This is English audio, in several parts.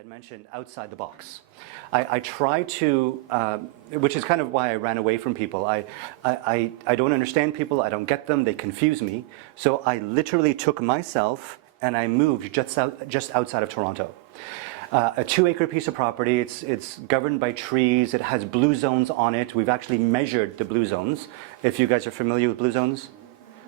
I mentioned, outside the box. I try to, which is kind of why I ran away from people. I don't understand people, I don't get them, they confuse me. So I literally took myself and I moved just outside of Toronto. A 2-acre piece of property, it's governed by trees, it has blue zones on it. We've actually measured the blue zones, if you guys are familiar with blue zones.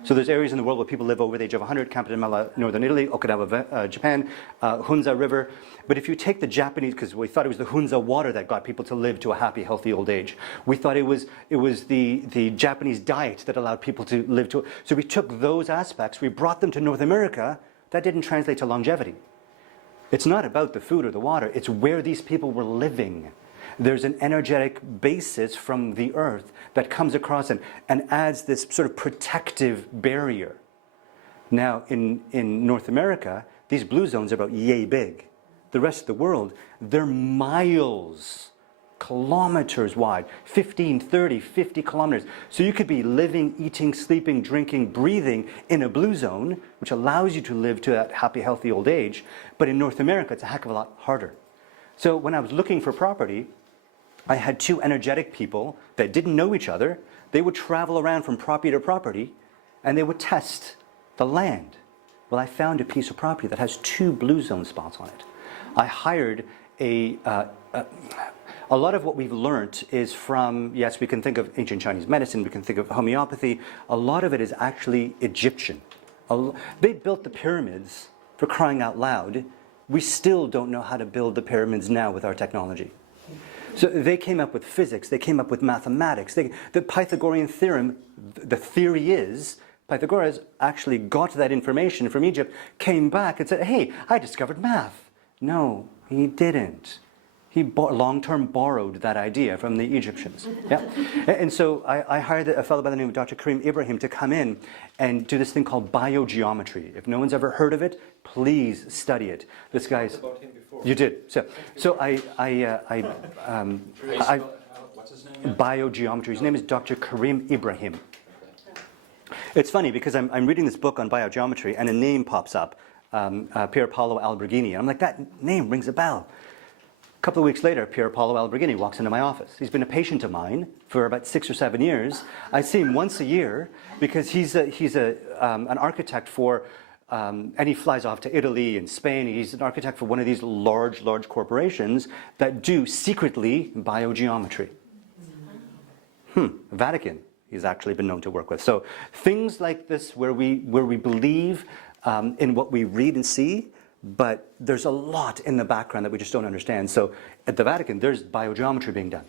So there's areas in the world where people live over the age of 100, Campanella, northern Italy, Okinawa, Japan, Hunza River. But if you take the Japanese, because we thought it was the Hunza water that got people to live to a happy, healthy old age. We thought it was the Japanese diet that allowed people to live to. So we took those aspects, we brought them to North America. That didn't translate to longevity. It's not about the food or the water, it's where these people were living. There's an energetic basis from the earth that comes across and adds this sort of protective barrier. Now, in North America, these blue zones are about yay big. The rest of the world, they're miles, kilometers wide, 15, 30, 50 kilometers. So you could be living, eating, sleeping, drinking, breathing in a blue zone, which allows you to live to that happy, healthy old age. But in North America, it's a heck of a lot harder. So when I was looking for property, I had two energetic people that didn't know each other. They would travel around from property to property and they would test the land. Well, I found a piece of property that has 2 blue zone spots on it. I hired a lot of what we've learned is from, yes, we can think of ancient Chinese medicine, we can think of homeopathy. A lot of it is actually Egyptian. They built the pyramids, for crying out loud. We still don't know how to build the pyramids now with our technology. So they came up with physics, they came up with mathematics. The Pythagorean theorem, the theory is, Pythagoras actually got that information from Egypt, came back and said, hey, I discovered math. No, he didn't. He long-term borrowed that idea from the Egyptians. Yeah? And so I hired a fellow by the name of Dr. Karim Dhanani to come in and do this thing called biogeometry. If no one's ever heard of it, please study it. This guy's... About him before. You did. So What's his name? Biogeometry. His name is Dr. Karim Dhanani. It's funny because I'm reading this book on biogeometry and a name pops up, Pier Paolo Alberghini. And I'm like, that name rings a bell. A couple of weeks later, Pier Paolo Alberghini walks into my office. He's been a patient of mine for about 6 or 7 years. I see him once a year because he's an architect for, and he flies off to Italy and Spain. He's an architect for one of these large corporations that do secretly biogeometry. Vatican, he's actually been known to work with. So things like this where we believe in what we read and see, but there's a lot in the background that we just don't understand. So at the Vatican, there's biogeometry being done.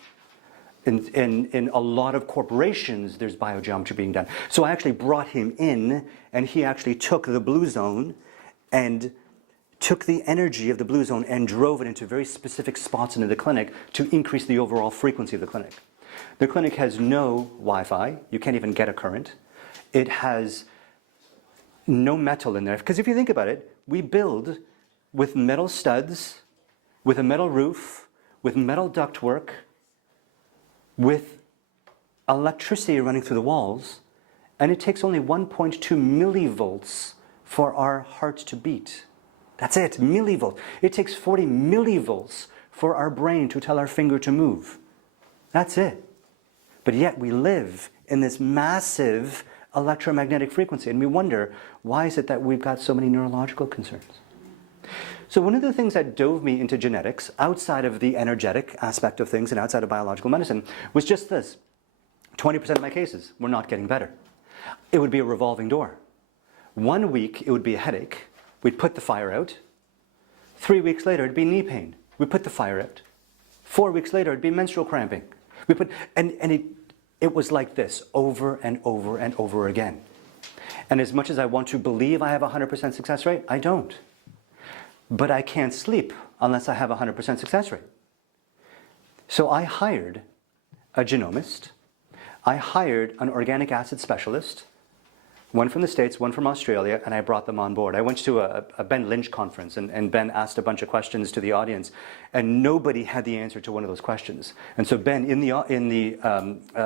In a lot of corporations, there's biogeometry being done. So I actually brought him in, and he actually took the blue zone and took the energy of the blue zone and drove it into very specific spots into the clinic to increase the overall frequency of the clinic. The clinic has no Wi-Fi. You can't even get a current. It has no metal in there. Because if you think about it, we build with metal studs, with a metal roof, with metal ductwork, with electricity running through the walls, and it takes only 1.2 millivolts for our heart to beat. That's it, millivolts. It takes 40 millivolts for our brain to tell our finger to move. That's it. But yet we live in this massive electromagnetic frequency, and we wonder, why is it that we've got so many neurological concerns? So one of the things that dove me into genetics, outside of the energetic aspect of things and outside of biological medicine, was just this. 20% of my cases were not getting better. It would be a revolving door. 1 week, it would be a headache. We'd put the fire out. 3 weeks later, it'd be knee pain. We'd put the fire out. 4 weeks later, it'd be menstrual cramping. It was like this over and over and over again. And as much as I want to believe I have a 100% success rate, I don't. But I can't sleep unless I have a 100% success rate. So I hired a genomist. I hired an organic acid specialist, one from the States, one from Australia, and I brought them on board. I went to a Ben Lynch conference, and Ben asked a bunch of questions to the audience, and nobody had the answer to one of those questions. And so Ben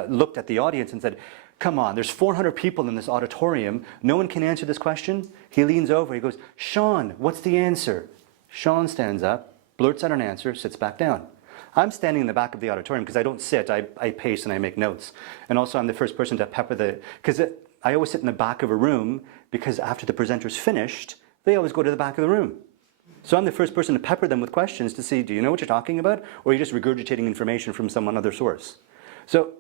looked at the audience and said, come on, there's 400 people in this auditorium. No one can answer this question. He leans over, he goes, Sean, what's the answer? Sean stands up, blurts out an answer, sits back down. I'm standing in the back of the auditorium because I don't sit, I pace and I make notes. And also I'm the first person to pepper because I always sit in the back of a room because after the presenter's finished, they always go to the back of the room. So I'm the first person to pepper them with questions to see, do you know what you're talking about? Or are you just regurgitating information from some other source? So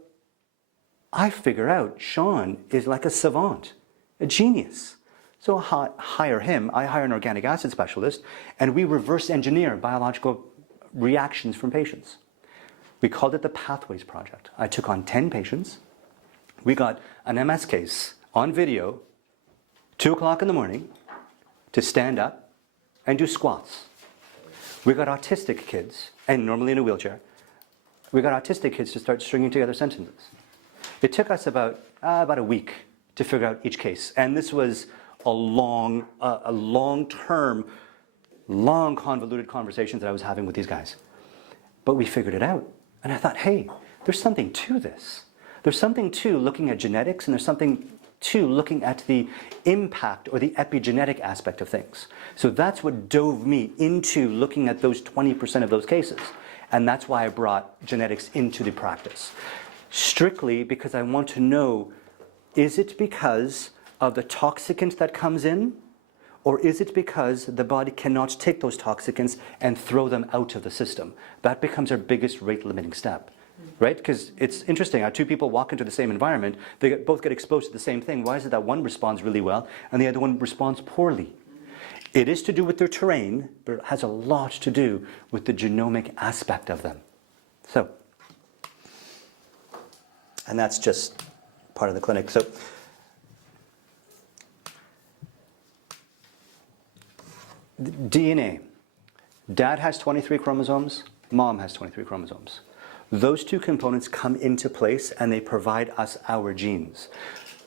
I figure out Sean is like a savant, a genius. So I hire him, I hire an organic acid specialist, and we reverse engineer biological reactions from patients. We called it the Pathways Project. I took on 10 patients. We got an MS case on video, 2 o'clock in the morning, to stand up and do squats. We got autistic kids, and normally in a wheelchair, we got autistic kids to start stringing together sentences. It took us about a week to figure out each case. And this was a long-term, long convoluted conversations that I was having with these guys. But we figured it out. And I thought, hey, there's something to this. There's something to looking at genetics, and there's something to looking at the impact or the epigenetic aspect of things. So that's what dove me into looking at those 20% of those cases. And that's why I brought genetics into the practice. Strictly because I want to know, is it because of the toxicant that comes in? Or is it because the body cannot take those toxicants and throw them out of the system? That becomes our biggest rate-limiting step, right? Because it's interesting, two people walk into the same environment, they both get exposed to the same thing. Why is it that one responds really well and the other one responds poorly? It is to do with their terrain, but it has a lot to do with the genomic aspect of them. So, and that's just part of the clinic. So, DNA. Dad has 23 chromosomes, mom has 23 chromosomes. Those two components come into place and they provide us our genes.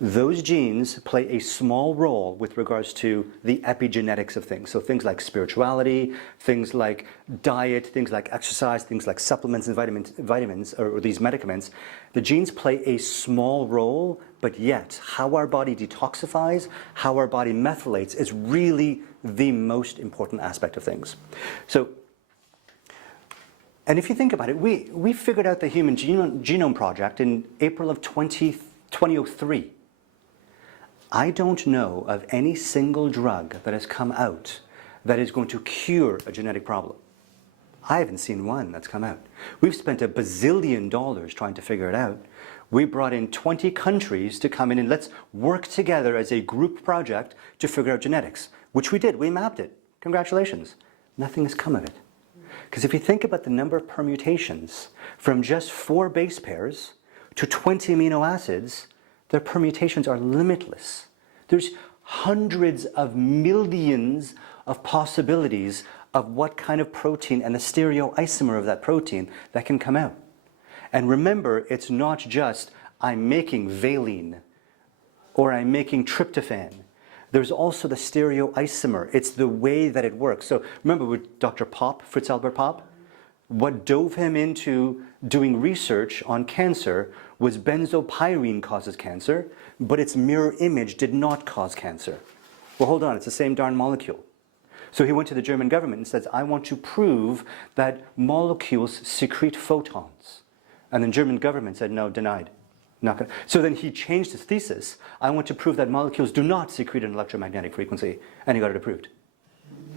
Those genes play a small role with regards to the epigenetics of things. So things like spirituality, things like diet, things like exercise, things like supplements and vitamins or these medicaments. The genes play a small role, but yet how our body detoxifies, how our body methylates is really the most important aspect of things. So, and if you think about it, we figured out the Human Genome Project in April of 2003. I don't know of any single drug that has come out that is going to cure a genetic problem. I haven't seen one that's come out. We've spent $1 bazillion trying to figure it out. We brought in 20 countries to come in and let's work together as a group project to figure out genetics, which we did. We mapped it. Congratulations. Nothing has come of it. Because if you think about the number of permutations from just 4 base pairs to 20 amino acids, their permutations are limitless. There's hundreds of millions of possibilities of what kind of protein and the stereoisomer of that protein that can come out. And remember, it's not just I'm making valine or I'm making tryptophan. There's also the stereoisomer. It's the way that it works. So remember with Dr. Popp, Fritz Albert Popp, what dove him into doing research on cancer was benzopyrene causes cancer, but its mirror image did not cause cancer. Well, hold on, it's the same darn molecule. So he went to the German government and says, I want to prove that molecules secrete photons. And the German government said, no, denied. Not gonna. So then he changed his thesis. I want to prove that molecules do not secrete an electromagnetic frequency, and he got it approved.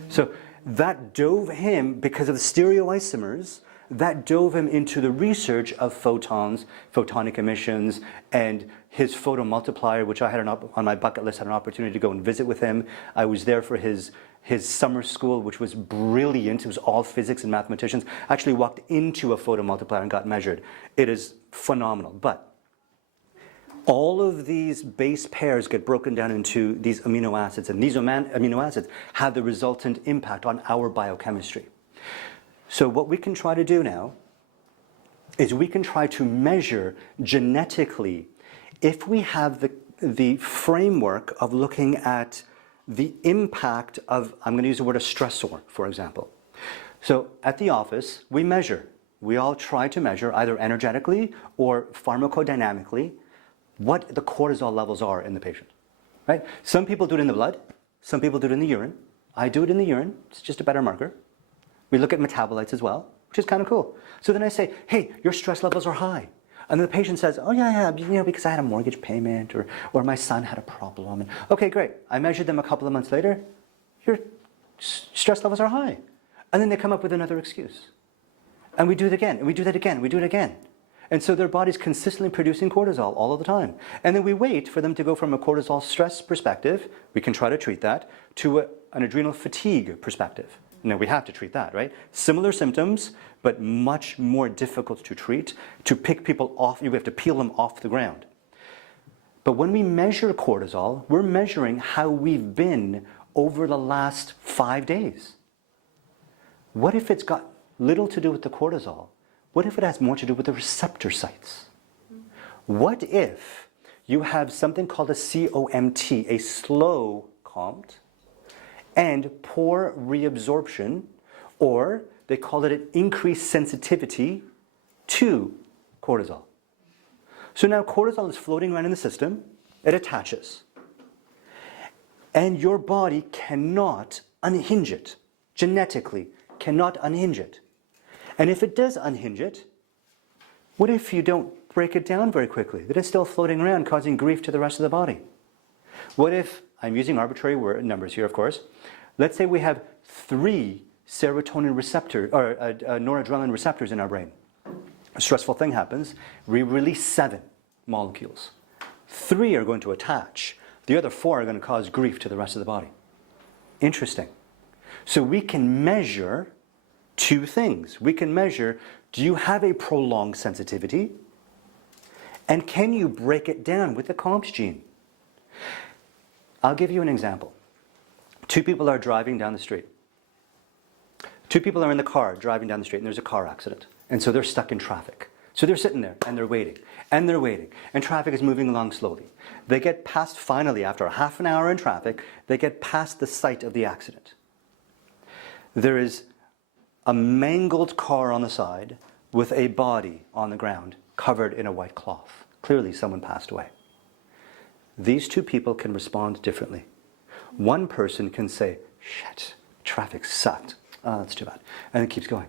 So that dove him, because of the stereoisomers, that dove him into the research of photons, photonic emissions, and his photomultiplier, which I had on my bucket list, had an opportunity to go and visit with him. I was there for his summer school, which was brilliant. It was all physics and mathematicians. I actually walked into a photomultiplier and got measured. It is phenomenal. But all of these base pairs get broken down into these amino acids, and these amino acids have the resultant impact on our biochemistry. So what we can try to do now is we can try to measure genetically if we have the framework of looking at the impact of, I'm going to use the word a stressor, for example. So at the office, we measure. We all try to measure either energetically or pharmacodynamically what the cortisol levels are in the patient, right? Some people do it in the blood. Some people do it in the urine. I do it in the urine. It's just a better marker. We look at metabolites as well, which is kind of cool. So then I say, hey, your stress levels are high. And then the patient says, oh yeah, because I had a mortgage payment or my son had a problem. And, okay, great. I measured them a couple of months later. Your stress levels are high. And then they come up with another excuse. And we do it again, and we do that again, we do it again. And so their body's consistently producing cortisol all of the time. And then we wait for them to go from a cortisol stress perspective, we can try to treat that, to an adrenal fatigue perspective. No, we have to treat that, right? Similar symptoms, but much more difficult to treat. To pick people off, you have to peel them off the ground. But when we measure cortisol, we're measuring how we've been over the last 5 days. What if it's got little to do with the cortisol? What if it has more to do with the receptor sites? What if you have something called a COMT, a slow COMT, and poor reabsorption, or they call it an increased sensitivity to cortisol. So now cortisol is floating around in the system, it attaches. And your body cannot unhinge it, genetically cannot unhinge it. And if it does unhinge it, what if you don't break it down very quickly? That it's still floating around causing grief to the rest of the body. What if, I'm using arbitrary numbers here of course, let's say we have 3 serotonin receptors, or noradrenaline receptors in our brain. A stressful thing happens, we release 7 molecules. 3 are going to attach, the other 4 are going to cause grief to the rest of the body. Interesting. So we can measure 2 things. We can measure, do you have a prolonged sensitivity? And can you break it down with the COMT gene? I'll give you an example. 2 people are driving down the street. 2 people are in the car driving down the street and there's a car accident. And so they're stuck in traffic. So they're sitting there and they're waiting and they're waiting and traffic is moving along slowly. They get past, finally after a half an hour in traffic, they get past the site of the accident. There is a mangled car on the side with a body on the ground covered in a white cloth. Clearly someone passed away. These 2 people can respond differently. One person can say, shit, traffic sucked. Oh, that's too bad. And it keeps going.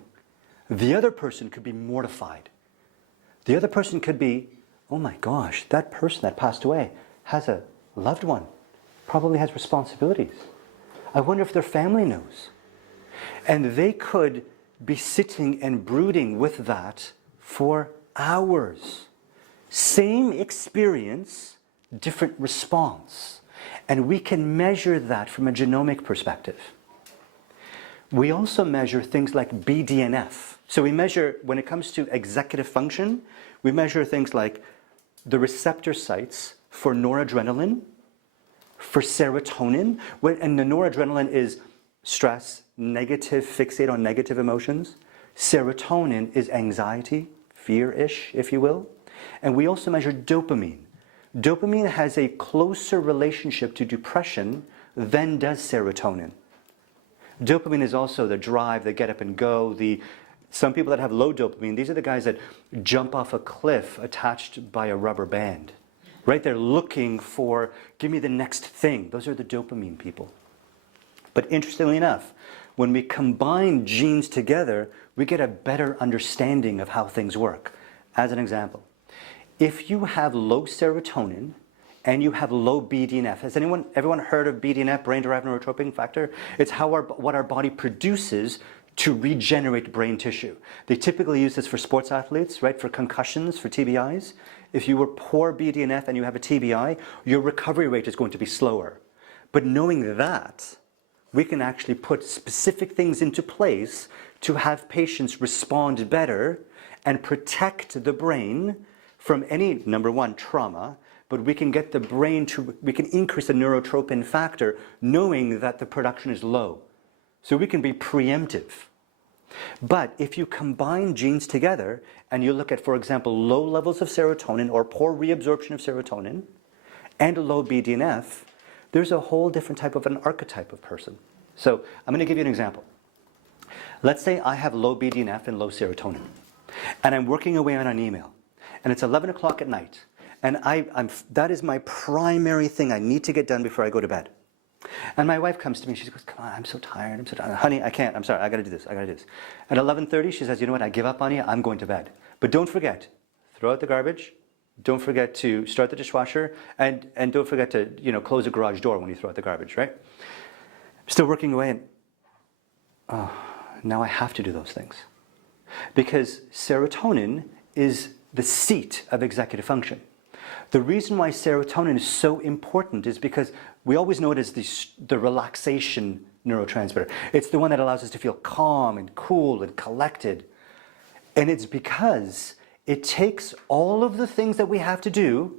The other person could be mortified. The other person could be, oh my gosh, that person that passed away has a loved one, probably has responsibilities. I wonder if their family knows. And they could be sitting and brooding with that for hours. Same experience, different response. And we can measure that from a genomic perspective. We also measure things like BDNF. So we measure, when it comes to executive function, we measure things like the receptor sites for noradrenaline, for serotonin, and the noradrenaline is stress, negative, fixate on negative emotions. Serotonin is anxiety, fear-ish, if you will. And we also measure dopamine. Dopamine has a closer relationship to depression than does serotonin. Dopamine is also the drive, the get up and go. Some people that have low dopamine, these are the guys that jump off a cliff attached by a rubber band. Right? They're looking for, give me the next thing. Those are the dopamine people. But interestingly enough, when we combine genes together, we get a better understanding of how things work. As an example, if you have low serotonin and you have low BDNF, has everyone heard of BDNF, brain-derived neurotrophic factor? It's what our body produces to regenerate brain tissue. They typically use this for sports athletes, right? For concussions, for TBIs. If you were poor BDNF and you have a TBI, your recovery rate is going to be slower. But knowing that, we can actually put specific things into place to have patients respond better and protect the brain from any, number 1, trauma, but we can get the brain we can increase the neurotrophin factor knowing that the production is low. So we can be preemptive. But if you combine genes together and you look at, for example, low levels of serotonin or poor reabsorption of serotonin and low BDNF, there's a whole different type of an archetype of person. So I'm going to give you an example. Let's say I have low BDNF and low serotonin, and I'm working away on an email, and it's 11 o'clock at night, and that is my primary thing I need to get done before I go to bed. And my wife comes to me, she goes, come on, I'm so tired, I'm so tired. Honey, I can't, I'm sorry, I gotta do this, I gotta do this. At 11:30, she says, you know what, I give up on you, I'm going to bed. But don't forget, throw out the garbage, don't forget to start the dishwasher, and don't forget to, close the garage door when you throw out the garbage, right? Still working away, and now I have to do those things. Because serotonin is the seat of executive function. The reason why serotonin is so important is because we always know it as the relaxation neurotransmitter. It's the one that allows us to feel calm and cool and collected. And it's because it takes all of the things that we have to do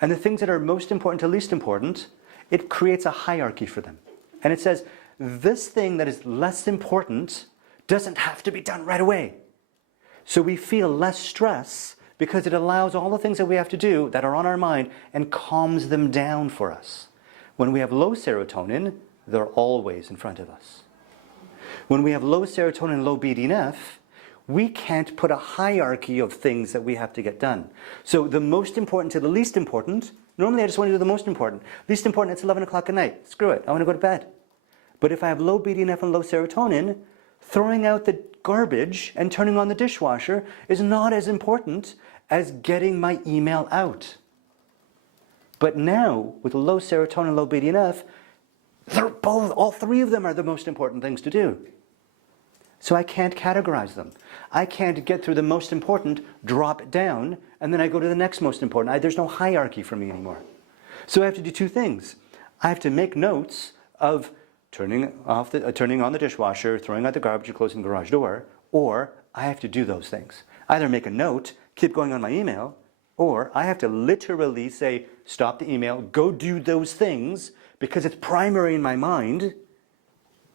and the things that are most important to least important, it creates a hierarchy for them. And it says, this thing that is less important doesn't have to be done right away. So we feel less stress because it allows all the things that we have to do that are on our mind and calms them down for us. When we have low serotonin, they're always in front of us. When we have low serotonin, low BDNF, we can't put a hierarchy of things that we have to get done. So the most important to the least important, normally I just want to do the most important. Least important, it's 11 o'clock at night. Screw it, I want to go to bed. But if I have low BDNF and low serotonin, throwing out the garbage and turning on the dishwasher is not as important as getting my email out. But now, with low serotonin, low BDNF, all three of them are the most important things to do. So I can't categorize them. I can't get through the most important, drop it down, and then I go to the next most important. There's no hierarchy for me anymore. So I have to do two things. I have to make notes of turning on the dishwasher, throwing out the garbage, and closing the garage door, or I have to do those things. Either make a note, keep going on my email, or I have to literally say, stop the email, go do those things, because it's primary in my mind,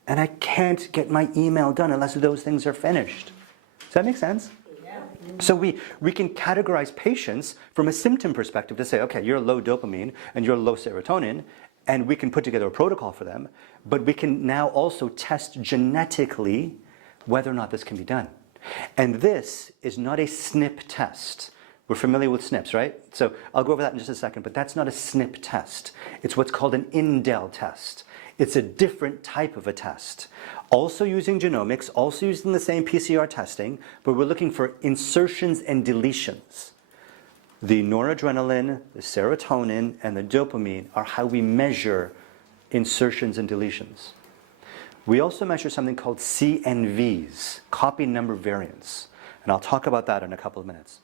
and I can't get my email done unless those things are finished. Does that make sense? Yeah. So we can categorize patients from a symptom perspective to say, okay, you're low dopamine and you're low serotonin, and we can put together a protocol for them, but we can now also test genetically whether or not this can be done. And this is not a SNP test. We're familiar with SNPs, right? So I'll go over that in just a second, but that's not a SNP test. It's what's called an Indel test. It's a different type of a test. Also using genomics, also using the same PCR testing, but we're looking for insertions and deletions. The noradrenaline, the serotonin, and the dopamine are how we measure insertions and deletions. We also measure something called CNVs, copy number variants. And I'll talk about that in a couple of minutes.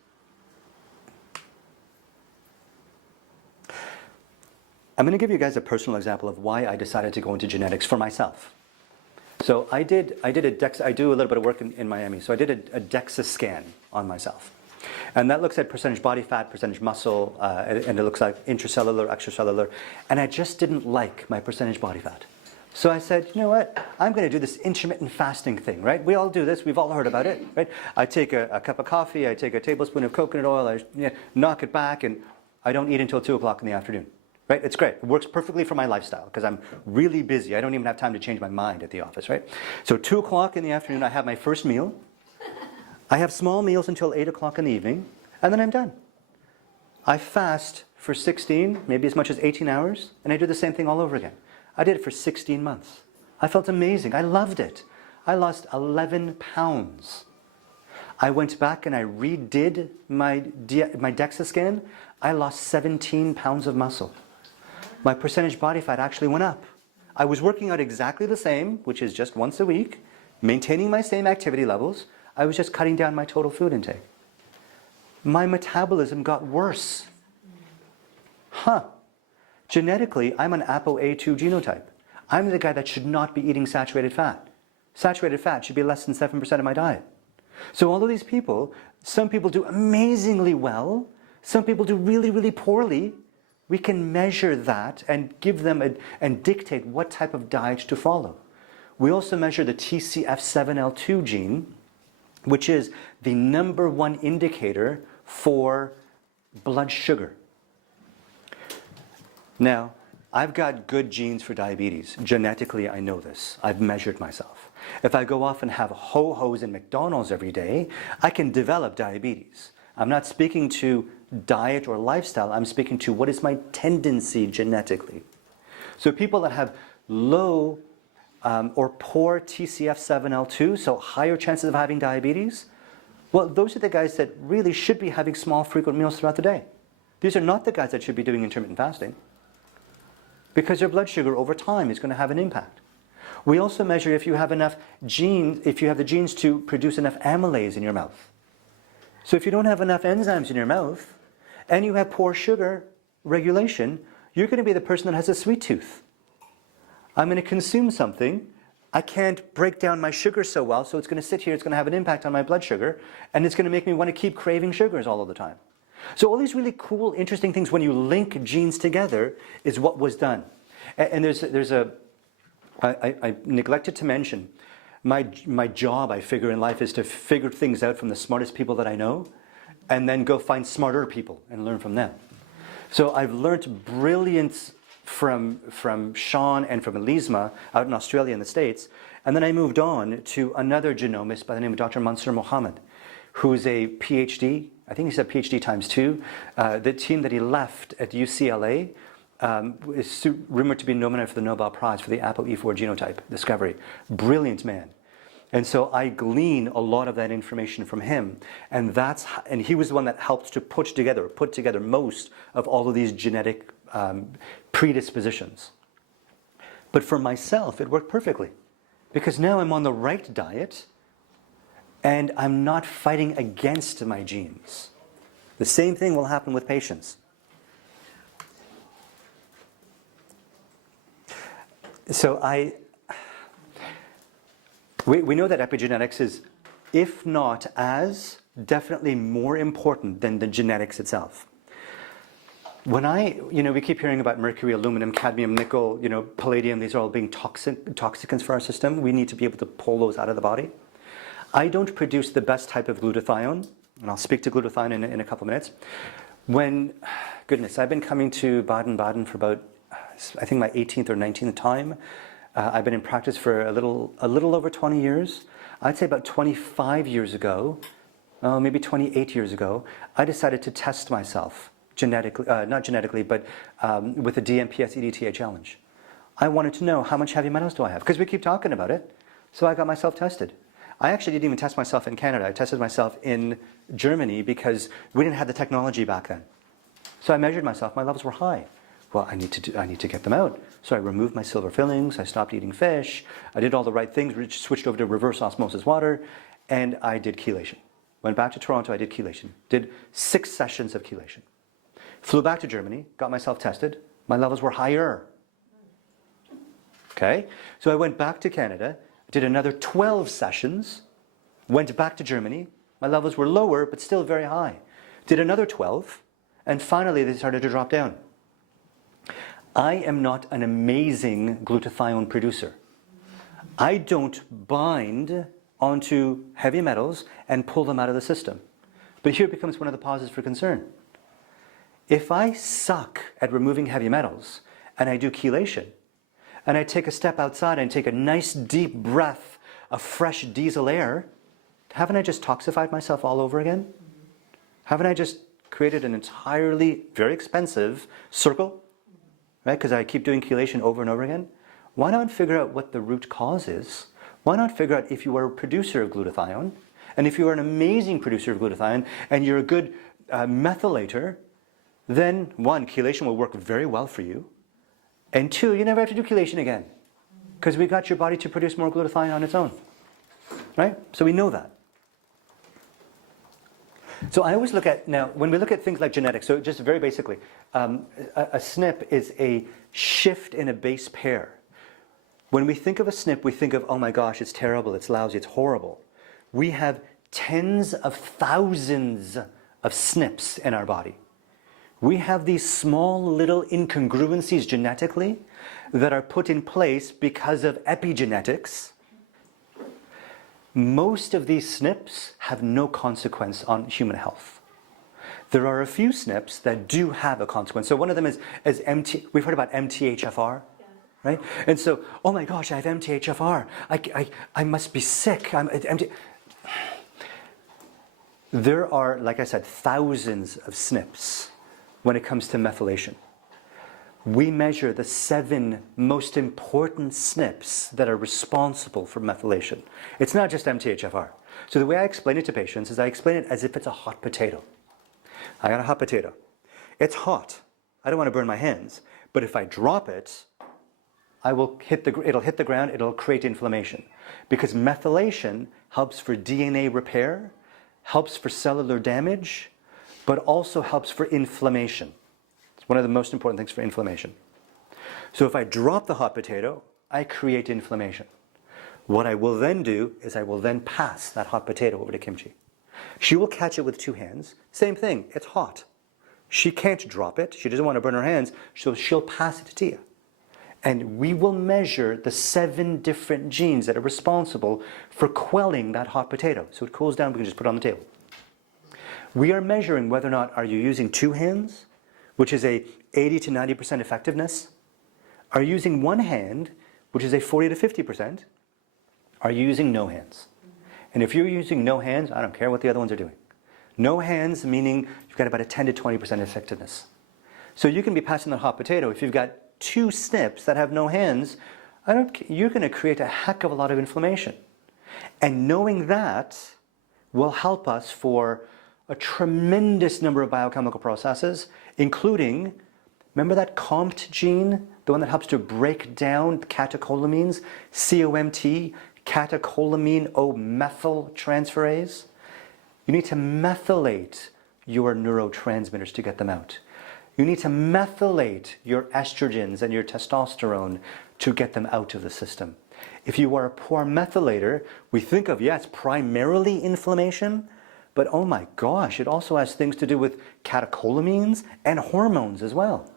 I'm going to give you guys a personal example of why I decided to go into genetics for myself. So I do a little bit of work in Miami. So I did a DEXA scan on myself. And that looks at percentage body fat, percentage muscle, and it looks like intracellular, extracellular. And I just didn't like my percentage body fat. So I said, you know what, I'm going to do this intermittent fasting thing, right? We all do this, we've all heard about it, right? I take a cup of coffee, I take a tablespoon of coconut oil, I knock it back, and I don't eat until 2 o'clock in the afternoon, right? It's great, it works perfectly for my lifestyle, because I'm really busy. I don't even have time to change my mind at the office, right? So 2 o'clock in the afternoon, I have my first meal. I have small meals until 8 o'clock in the evening, and then I'm done. I fast for 16, maybe as much as 18 hours, and I do the same thing all over again. I did it for 16 months. I felt amazing. I loved it. I lost 11 pounds. I went back and I redid my DEXA scan. I lost 17 pounds of muscle. My percentage body fat actually went up. I was working out exactly the same, which is just once a week, maintaining my same activity levels. I was just cutting down my total food intake. My metabolism got worse. Genetically, I'm an ApoA2 genotype. I'm the guy that should not be eating saturated fat. Saturated fat should be less than 7% of my diet. So all of these people, some people do amazingly well, some people do really, really poorly. We can measure that and give them and dictate what type of diet to follow. We also measure the TCF7L2 gene, which is the #1 indicator for blood sugar. Now, I've got good genes for diabetes. Genetically, I know this. I've measured myself. If I go off and have ho-hos in McDonald's every day, I can develop diabetes. I'm not speaking to diet or lifestyle. I'm speaking to what is my tendency genetically. So people that have low or poor TCF7L2, so higher chances of having diabetes, well, those are the guys that really should be having small, frequent meals throughout the day. These are not the guys that should be doing intermittent fasting, because their blood sugar over time is going to have an impact. We also measure if you have enough genes, if you have the genes to produce enough amylase in your mouth. So if you don't have enough enzymes in your mouth, and you have poor sugar regulation, you're going to be the person that has a sweet tooth. I'm going to consume something, I can't break down my sugar so well, so it's going to sit here, it's going to have an impact on my blood sugar, and it's going to make me want to keep craving sugars all of the time. So all these really cool, interesting things when you link genes together is what was done. And I neglected to mention, my job, I figure, in life is to figure things out from the smartest people that I know, and then go find smarter people and learn from them. So I've learned brilliance from Sean and from Elisma out in Australia and the States, and then I moved on to another genomist by the name of Dr. Mansour Mohammed, who's a PhD, I think he's a PhD times 2. The team that he left at UCLA is rumored to be nominated for the Nobel Prize for the ApoE4 genotype discovery. Brilliant man. And so I glean a lot of that information from him, and he was the one that helped to put together most of all of these genetic predispositions. But for myself, it worked perfectly, because now I'm on the right diet, and I'm not fighting against my genes. The same thing will happen with patients. So we know that epigenetics is, if not as, definitely more important than the genetics itself. When we keep hearing about mercury, aluminum, cadmium, nickel, palladium, these are all being toxicants for our system. We need to be able to pull those out of the body. I don't produce the best type of glutathione, and I'll speak to glutathione in a couple of minutes. I've been coming to Baden-Baden for about, I think, my 18th or 19th time. I've been in practice for a little over 20 years. I'd say about 25 years ago, maybe 28 years ago, I decided to test myself genetically, not genetically, but with the DMPS EDTA challenge. I wanted to know, how much heavy metals do I have? Because we keep talking about it. So I got myself tested. I actually didn't even test myself in Canada. I tested myself in Germany because we didn't have the technology back then. So I measured myself. My levels were high. Well, I need to get them out. So I removed my silver fillings. I stopped eating fish. I did all the right things. Switched over to reverse osmosis water, and I did chelation. Went back to Toronto. I did chelation. Did 6 sessions of chelation. Flew back to Germany. Got myself tested. My levels were higher. Okay. So I went back to Canada. Did another 12 sessions. Went back to Germany. My levels were lower, but still very high. Did another 12, and finally they started to drop down. I am not an amazing glutathione producer. I don't bind onto heavy metals and pull them out of the system. But here becomes one of the causes for concern. If I suck at removing heavy metals, and I do chelation, and I take a step outside and take a nice deep breath of fresh diesel air, haven't I just toxified myself all over again? Haven't I just created an entirely very expensive circle? Right? Because I keep doing chelation over and over again. Why not figure out what the root cause is? Why not figure out if you are a producer of glutathione, and if you are an amazing producer of glutathione, and you're a good methylator, then 1, chelation will work very well for you, and 2, you never have to do chelation again, because we got your body to produce more glutathione on its own. Right? So we know that. So I always look at, now when we look at things like genetics, so just very basically, a SNP is a shift in a base pair. When we think of a SNP, we think of, oh my gosh, it's terrible, it's lousy, it's horrible. We have tens of thousands of SNPs in our body. We have these small little incongruencies genetically that are put in place because of epigenetics. Most of these SNPs have no consequence on human health. There are a few SNPs that do have a consequence. So one of them is we've heard about MTHFR, right? And so, oh my gosh, I have MTHFR. I must be sick. There are, like I said, thousands of SNPs when it comes to methylation. we measure the 7 most important SNPs that are responsible for methylation. It's not just MTHFR. So the way I explain it to patients is I explain it as if it's a hot potato. I got a hot potato. It's hot. I don't want to burn my hands. But if I drop it, it'll hit the ground, it'll create inflammation. Because methylation helps for DNA repair, helps for cellular damage, but also helps for inflammation. It's one of the most important things for inflammation. So if I drop the hot potato, I create inflammation. What I will then do is I will then pass that hot potato over to Kimchi. She will catch it with 2 hands. Same thing, it's hot. She can't drop it. She doesn't want to burn her hands, so she'll pass it to Tia. And we will measure the 7 different genes that are responsible for quelling that hot potato. So it cools down, we can just put it on the table. We are measuring whether or not are you using 2 hands, which is a 80 to 90% effectiveness. Are you using 1 hand, which is a 40 to 50%? Are you using no hands? And if you're using no hands, I don't care what the other ones are doing. No hands meaning you've got about a 10 to 20% effectiveness. So you can be passing the hot potato. If you've got 2 SNPs that have no hands, you're going to create a heck of a lot of inflammation. And knowing that will help us for a tremendous number of biochemical processes, including, remember that COMT gene, the one that helps to break down catecholamines, COMT, catecholamine O-methyl transferase? You need to methylate your neurotransmitters to get them out. You need to methylate your estrogens and your testosterone to get them out of the system. If you are a poor methylator, we think of, yes, primarily inflammation, but oh my gosh, it also has things to do with catecholamines and hormones as well.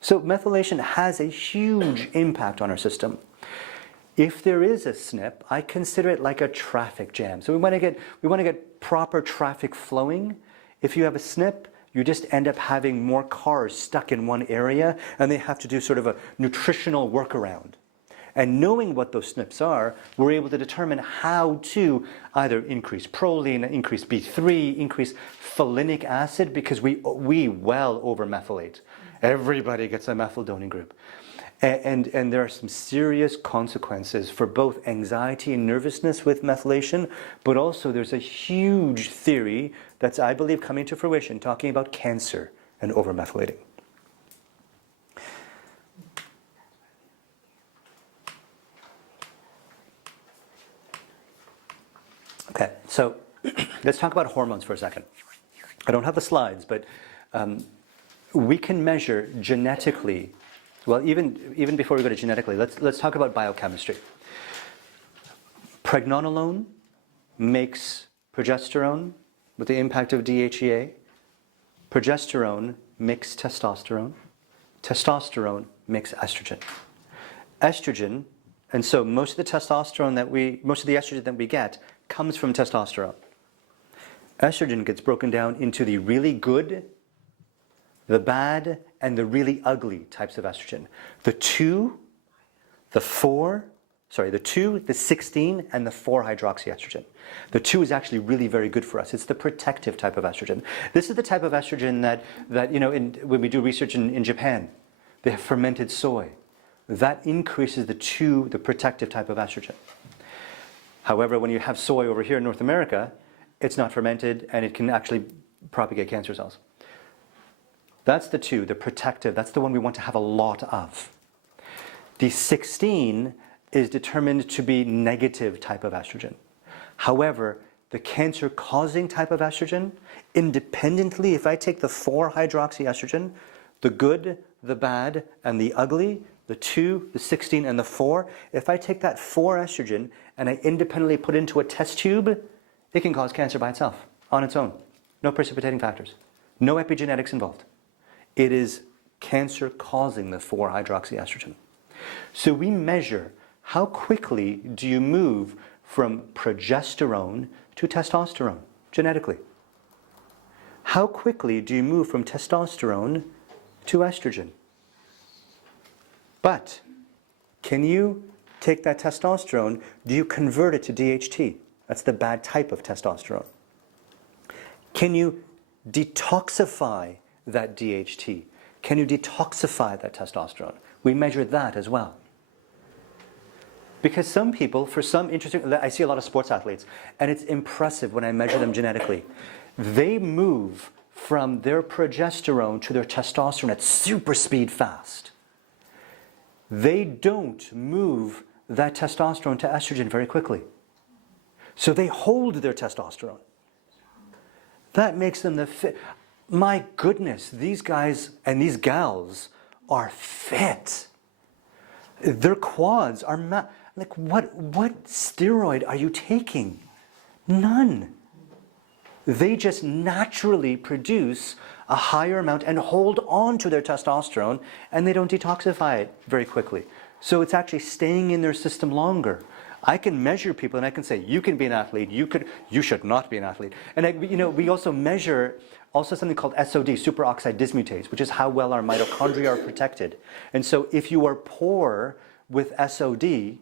So methylation has a huge impact on our system. If there is a SNP, I consider it like a traffic jam. So we want to get proper traffic flowing. If you have a SNP, you just end up having more cars stuck in one area, and they have to do sort of a nutritional workaround. And knowing what those SNPs are, we're able to determine how to either increase proline, increase B3, increase folinic acid, because we well over-methylate. Everybody gets a methyl-donor group. And there are some serious consequences for both anxiety and nervousness with methylation, but also there's a huge theory that's, I believe, coming to fruition, talking about cancer and over-methylating. Okay, so let's talk about hormones for a second. I don't have the slides, but we can measure genetically. Well, even before we go to genetically, let's talk about biochemistry. Pregnenolone makes progesterone with the impact of DHEA. Progesterone makes testosterone. Testosterone makes estrogen. Estrogen, and so most of the estrogen that we get comes from testosterone. Estrogen gets broken down into the really good, the bad, and the really ugly types of estrogen. The 2, the 16, and the 4-hydroxyestrogen. The 2 is actually really very good for us. It's the protective type of estrogen. This is the type of estrogen that when we do research in Japan, they have fermented soy. That increases the protective type of estrogen. However, when you have soy over here in North America, it's not fermented and it can actually propagate cancer cells. That's the 2, the protective. That's the one we want to have a lot of. The 16 is determined to be negative type of estrogen. However, the cancer-causing type of estrogen, independently, if I take the 4-hydroxyestrogen, the good, the bad, and the ugly, the 2, the 16, and the 4, if I take that 4 estrogen and I independently put it into a test tube, it can cause cancer by itself, on its own. No precipitating factors. No epigenetics involved. It is cancer causing the 4-hydroxyestrogen. So we measure how quickly do you move from progesterone to testosterone genetically. How quickly do you move from testosterone to estrogen? But can you take that testosterone, do you convert it to DHT? That's the bad type of testosterone. Can you detoxify that DHT? Can you detoxify that testosterone? We measure that as well. Because some people, for some interesting, I see a lot of sports athletes, and it's impressive when I measure them genetically. They move from their progesterone to their testosterone at super speed fast. They don't move that testosterone to estrogen very quickly. So they hold their testosterone. That makes them the fit. My goodness, these guys and these gals are fit. Their quads are like what steroid are you taking? None. They just naturally produce a higher amount and hold on to their testosterone, and they don't detoxify it very quickly. So it's actually staying in their system longer. I can measure people and I can say, you can be an athlete, you should not be an athlete. And we also measure something called SOD, superoxide dismutase, which is how well our mitochondria are protected. And so if you are poor with SOD,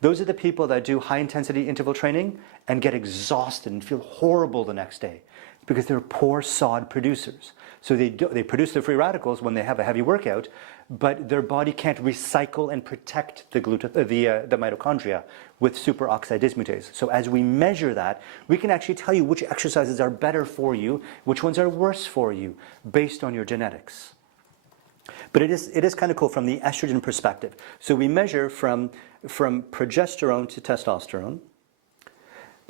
those are the people that do high intensity interval training and get exhausted and feel horrible the next day because they're poor SOD producers. So they produce the free radicals when they have a heavy workout, but their body can't recycle and protect the mitochondria with superoxide dismutase. So as we measure that, we can actually tell you which exercises are better for you, which ones are worse for you, based on your genetics. But it is kind of cool from the estrogen perspective. So we measure from progesterone to testosterone.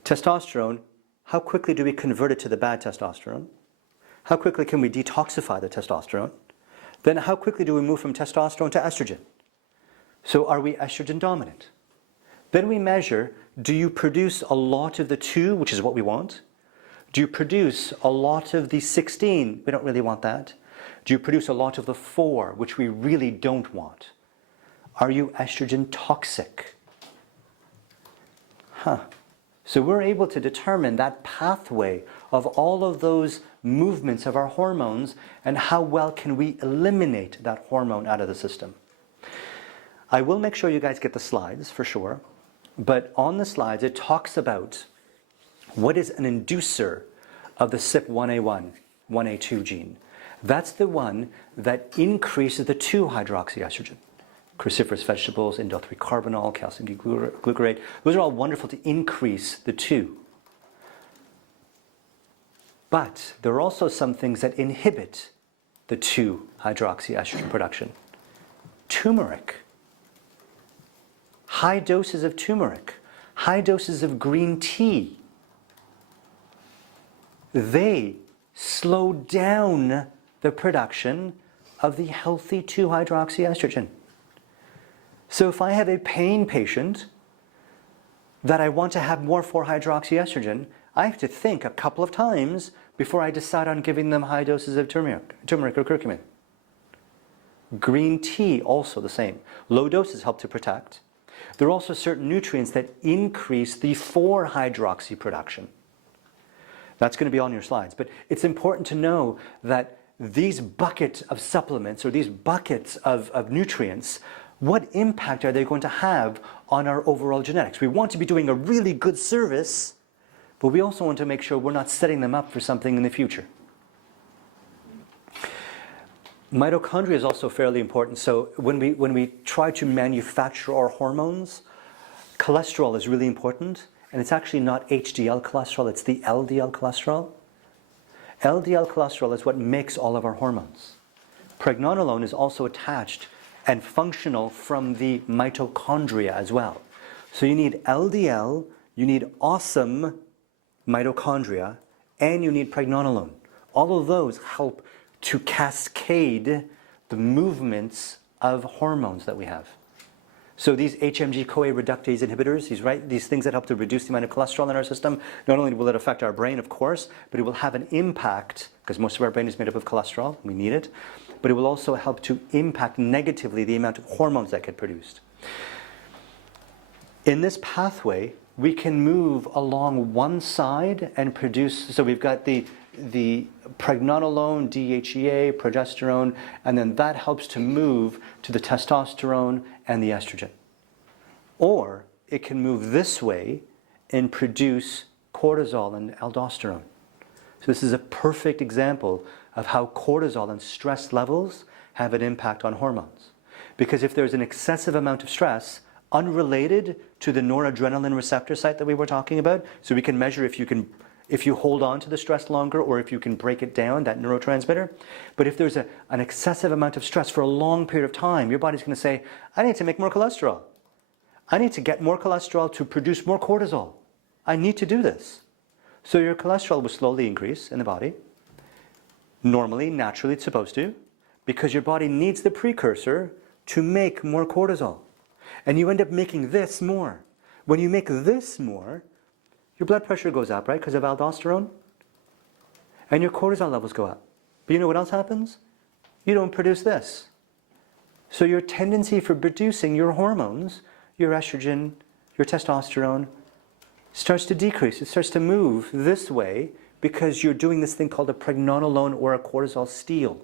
Testosterone, how quickly do we convert it to the bad testosterone? How quickly can we detoxify the testosterone? Then how quickly do we move from testosterone to estrogen? So are we estrogen dominant? Then we measure, do you produce a lot of the 2, which is what we want? Do you produce a lot of the 16? We don't really want that. Do you produce a lot of the 4, which we really don't want? Are you estrogen toxic? So we're able to determine that pathway of all of those movements of our hormones and how well can we eliminate that hormone out of the system. I will make sure you guys get the slides for sure, but on the slides it talks about what is an inducer of the CYP1A1, 1A2 gene. That's the one that increases the 2-hydroxyestrogen. Cruciferous vegetables, indole 3 carbinol, calcium glucarate, those are all wonderful to increase the 2. But there are also some things that inhibit the 2-hydroxyestrogen production. Turmeric. High doses of turmeric. High doses of green tea. They slow down the production of the healthy 2-hydroxyestrogen. So if I have a pain patient that I want to have more 4-hydroxyestrogen, I have to think a couple of times before I decide on giving them high doses of turmeric or curcumin. Green tea, also the same. Low doses help to protect. There are also certain nutrients that increase the 4-hydroxy production. That's going to be on your slides. But it's important to know that these buckets of supplements or these buckets of nutrients, what impact are they going to have on our overall genetics? We want to be doing a really good service, but we also want to make sure we're not setting them up for something in the future. Mitochondria is also fairly important. So when we try to manufacture our hormones, cholesterol is really important. And it's actually not HDL cholesterol, it's the LDL cholesterol. LDL cholesterol is what makes all of our hormones. Pregnenolone is also attached and functional from the mitochondria as well. So you need LDL, you need awesome mitochondria, and you need pregnenolone. All of those help to cascade the movements of hormones that we have. So these HMG-CoA reductase inhibitors, these things that help to reduce the amount of cholesterol in our system, not only will it affect our brain, of course, but it will have an impact, because most of our brain is made up of cholesterol, we need it, but it will also help to impact negatively the amount of hormones that get produced. In this pathway, we can move along one side and produce, so we've got the pregnenolone, DHEA, progesterone, and then that helps to move to the testosterone and the estrogen. Or it can move this way and produce cortisol and aldosterone. So this is a perfect example of how cortisol and stress levels have an impact on hormones. Because if there's an excessive amount of stress, unrelated to the noradrenaline receptor site that we were talking about, so we can measure if you hold on to the stress longer or if you can break it down, that neurotransmitter. But if there's an excessive amount of stress for a long period of time, your body's going to say, I need to make more cholesterol. I need to get more cholesterol to produce more cortisol. I need to do this. So your cholesterol will slowly increase in the body. Normally, naturally, it's supposed to, because your body needs the precursor to make more cortisol. And you end up making this more. When you make this more, your blood pressure goes up, right, because of aldosterone? And your cortisol levels go up. But you know what else happens? You don't produce this. So your tendency for producing your hormones, your estrogen, your testosterone, starts to decrease. It starts to move this way because you're doing this thing called a pregnenolone or a cortisol steal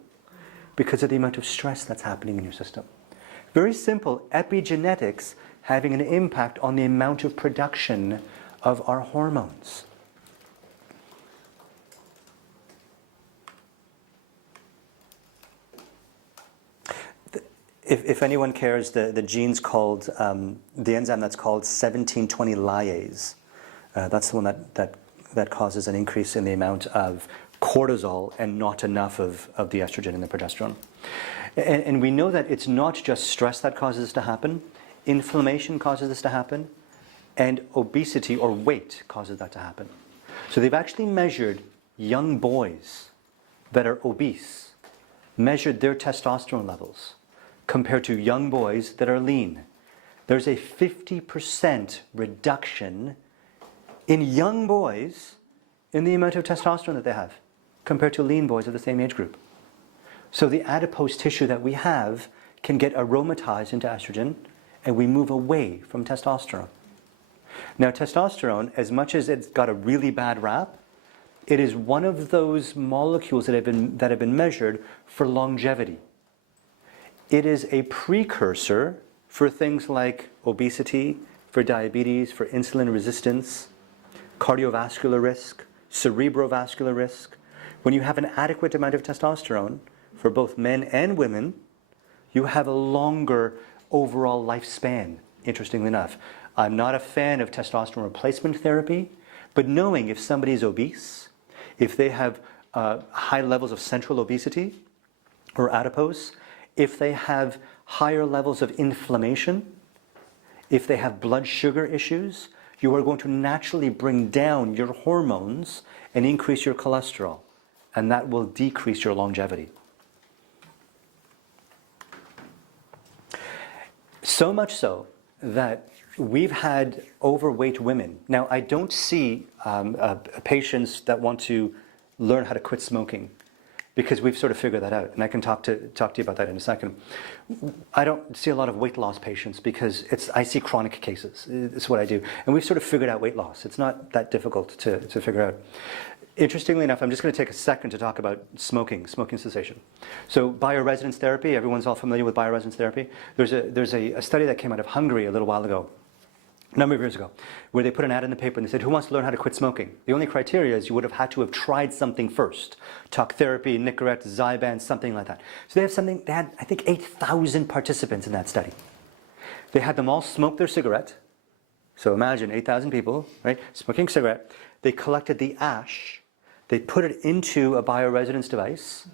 because of the amount of stress that's happening in your system. Very simple, epigenetics having an impact on the amount of production of our hormones. If anyone cares, the gene's called, the enzyme that's called 1720 lyase. That's the one that causes an increase in the amount of cortisol and not enough of the estrogen and the progesterone. And we know that it's not just stress that causes this to happen. Inflammation causes this to happen. And obesity or weight causes that to happen. So they've actually measured young boys that are obese, measured their testosterone levels compared to young boys that are lean. There's a 50% reduction in young boys in the amount of testosterone that they have compared to lean boys of the same age group. So the adipose tissue that we have can get aromatized into estrogen and we move away from testosterone. Now testosterone, as much as it's got a really bad rap, it is one of those molecules that have been measured for longevity. It is a precursor for things like obesity, for diabetes, for insulin resistance, cardiovascular risk, cerebrovascular risk. When you have an adequate amount of testosterone, for both men and women, you have a longer overall lifespan, interestingly enough. I'm not a fan of testosterone replacement therapy, but knowing if somebody is obese, if they have high levels of central obesity or adipose, if they have higher levels of inflammation, if they have blood sugar issues, you are going to naturally bring down your hormones and increase your cholesterol, and that will decrease your longevity. So much so that we've had overweight women. Now, I don't see patients that want to learn how to quit smoking because we've sort of figured that out, and I can talk to you about that in a second. I don't see a lot of weight loss patients because I see chronic cases. It's what I do, and we've sort of figured out weight loss. It's not that difficult to figure out. Interestingly enough, I'm just going to take a second to talk about smoking cessation. So bioresonance therapy, everyone's all familiar with bioresonance therapy. There's a study that came out of Hungary a little while ago, a number of years ago, where they put an ad in the paper and they said, who wants to learn how to quit smoking? The only criteria is you would have had to have tried something first. Talk therapy, Nicorette, Zyban, something like that. So they had, I think, 8,000 participants in that study. They had them all smoke their cigarette. So imagine 8,000 people, right, smoking cigarette. They collected the ash. They put it into a bioresonance device,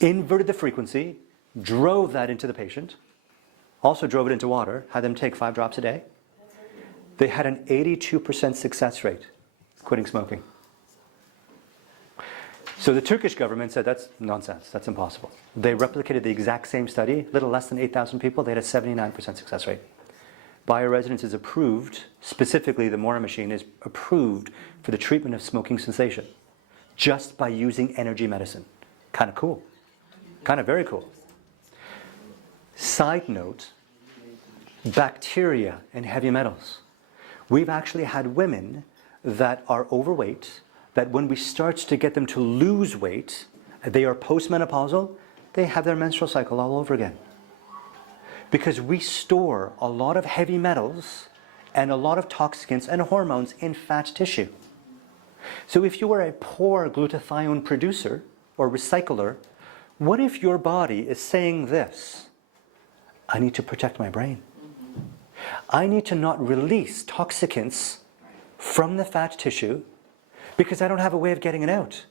inverted the frequency, drove that into the patient, also drove it into water, had them take 5 drops a day. They had an 82% success rate quitting smoking. So the Turkish government said that's nonsense, that's impossible. They replicated the exact same study, a little less than 8,000 people, they had a 79% success rate. Bioresonance is approved, specifically the MORA machine is approved for the treatment of smoking cessation, just by using energy medicine. Kind of cool. Kind of very cool. Side note, bacteria and heavy metals. We've actually had women that are overweight, that when we start to get them to lose weight, they are postmenopausal, they have their menstrual cycle all over again. Because we store a lot of heavy metals and a lot of toxicants and hormones in fat tissue. So if you are a poor glutathione producer or recycler, What if your body is saying this? I need to protect my brain. I need to not release toxicants from the fat tissue because I don't have a way of getting it out.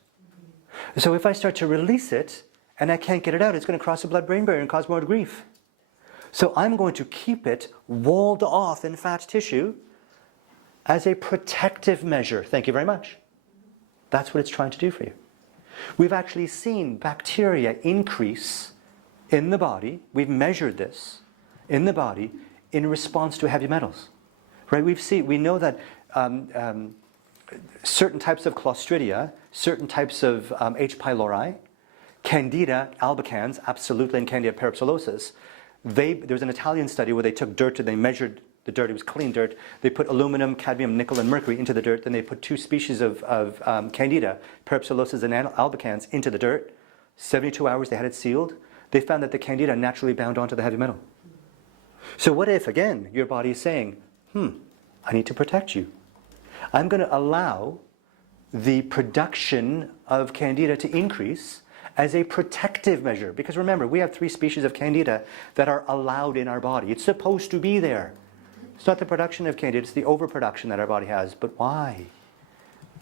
So if I start to release it and I can't get it out, it's going to cross the blood-brain barrier and cause more grief. So I'm going to keep it walled off in fat tissue as a protective measure. Thank you very much. That's what it's trying to do for you. We've actually seen bacteria increase in the body. We've measured this in the body in response to heavy metals. Right? We know that certain types of Clostridia, certain types of H. pylori, Candida albicans, absolutely, and Candida parapsilosis. There's an Italian study where they took dirt and they measured the dirt. It was clean dirt. They put aluminum, cadmium, nickel, and mercury into the dirt. Then they put two species of Candida parapsilosis and albicans into the dirt. 72 hours, they had it sealed. They found that the Candida naturally bound onto the heavy metal. So what if, again, your body is saying, I need to protect you. I'm going to allow the production of Candida to increase as a protective measure. Because remember, we have 3 species of Candida that are allowed in our body. It's supposed to be there. It's not the production of Candida, it's the overproduction that our body has. But why?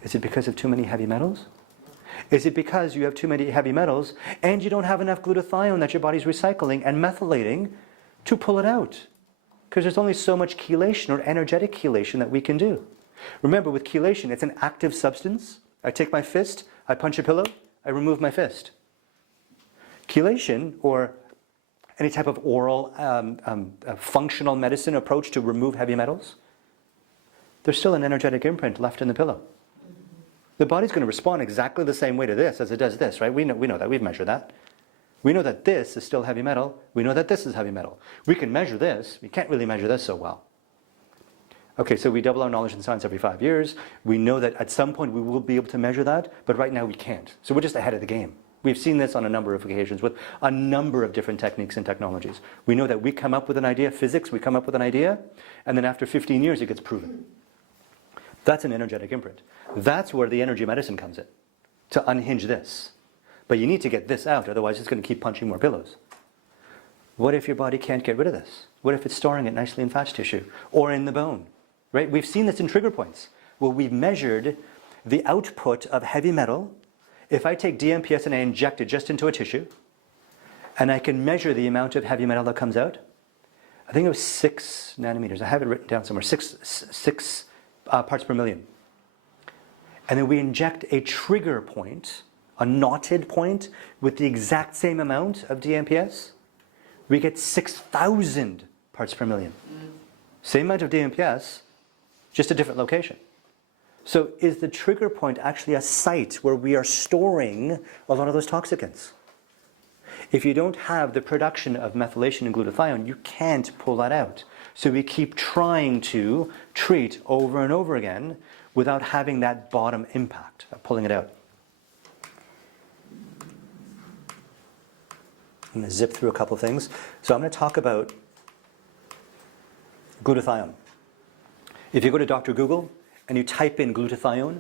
Is it because of too many heavy metals? Is it because you have too many heavy metals and you don't have enough glutathione that your body's recycling and methylating to pull it out? Because there's only so much chelation or energetic chelation that we can do. Remember, with chelation, it's an active substance. I take my fist, I punch a pillow, I remove my fist. Chelation, or any type of oral functional medicine approach to remove heavy metals, there's still an energetic imprint left in the pillow. The body's going to respond exactly the same way to this as it does this, right? We know that. We've measured that. We know that this is still heavy metal. We know that this is heavy metal. We can measure this. We can't really measure this so well. Okay, so we double our knowledge in science every 5 years. We know that at some point we will be able to measure that, but right now we can't. So we're just ahead of the game. We've seen this on a number of occasions with a number of different techniques and technologies. We know that we come up with an idea, physics, we come up with an idea, and then after 15 years it gets proven. That's an energetic imprint. That's where the energy medicine comes in, to unhinge this. But you need to get this out, otherwise it's going to keep punching more pillows. What if your body can't get rid of this? What if it's storing it nicely in fat tissue or in the bone? Right? We've seen this in trigger points, where we've measured the output of heavy metal. If I take DMPS and I inject it just into a tissue, and I can measure the amount of heavy metal that comes out, I think it was 6 nanometers. I have it written down somewhere, 6 parts per million. And then we inject a trigger point, a knotted point, with the exact same amount of DMPS, we get 6,000 parts per million. Same amount of DMPS, just a different location. So is the trigger point actually a site where we are storing a lot of those toxicants? If you don't have the production of methylation and glutathione, you can't pull that out. So we keep trying to treat over and over again without having that bottom impact of pulling it out. I'm going to zip through a couple of things. So I'm going to talk about glutathione. If you go to Dr. Google and you type in glutathione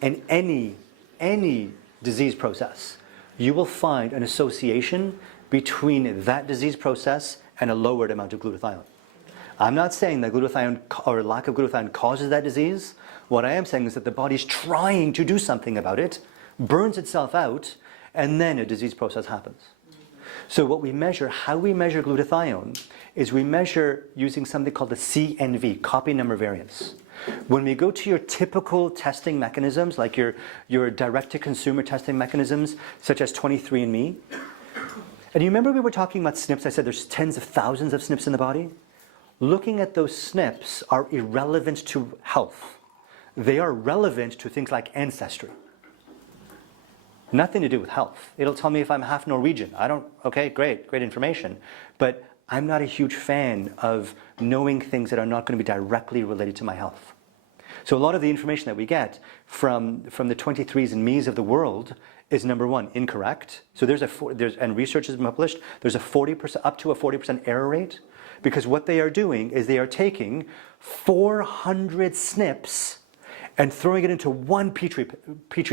and any disease process, you will find an association between that disease process and a lowered amount of glutathione. I'm not saying that glutathione or lack of glutathione causes that disease. What I am saying is that the body's trying to do something about it, burns itself out, and then a disease process happens. So what we measure, how we measure glutathione, is we measure using something called the CNV, copy number variance. When we go to your typical testing mechanisms, like your direct-to-consumer testing mechanisms, such as 23andMe, and you remember we were talking about SNPs, I said there's tens of thousands of SNPs in the body? Looking at those SNPs are irrelevant to health. They are relevant to things like ancestry. Nothing to do with health. It'll tell me if I'm half Norwegian. Okay, great information. But I'm not a huge fan of knowing things that are not going to be directly related to my health. So a lot of the information that we get from the 23andMe's of the world is, number one, incorrect. So and research has been published, there's up to a 40% error rate, because what they are doing is they are taking 400 SNPs and throwing it into one petri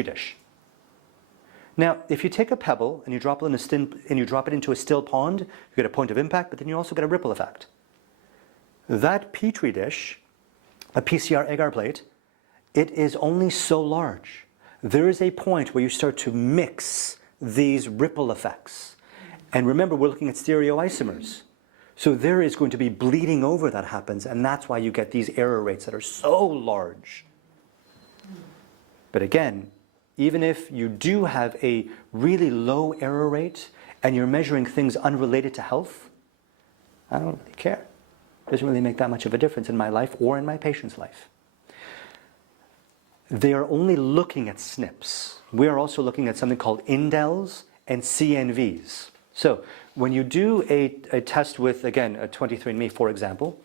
dish. Now, if you take a pebble and you drop it into a still pond, you get a point of impact, but then you also get a ripple effect. That petri dish, a PCR agar plate, it is only so large. There is a point where you start to mix these ripple effects. And remember, we're looking at stereoisomers. So there is going to be bleeding over that happens, and that's why you get these error rates that are so large. But again, even if you do have a really low error rate and you're measuring things unrelated to health, I don't really care. It doesn't really make that much of a difference in my life or in my patient's life. They are only looking at SNPs. We are also looking at something called Indels and Cnvs. So when you do a test with, again, a 23andMe, for example,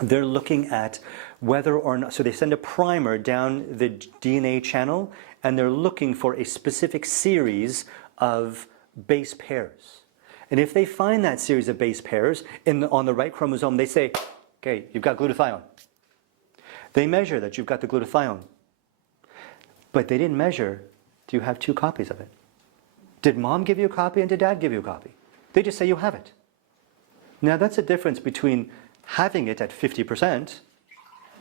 they're looking at whether or not, so they send a primer down the DNA channel and they're looking for a specific series of base pairs. And if they find that series of base pairs on the right chromosome, they say, okay, you've got glutathione. They measure that you've got the glutathione. But they didn't measure, do you have 2 copies of it? Did mom give you a copy and did dad give you a copy? They just say you have it. Now that's a difference between having it at 50%